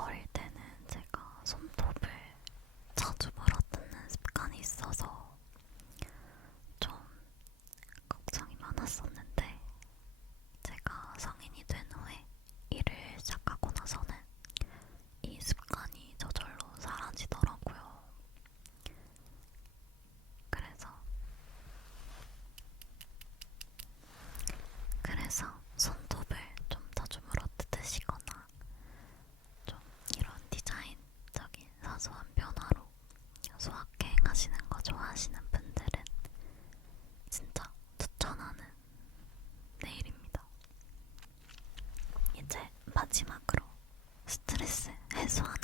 or this.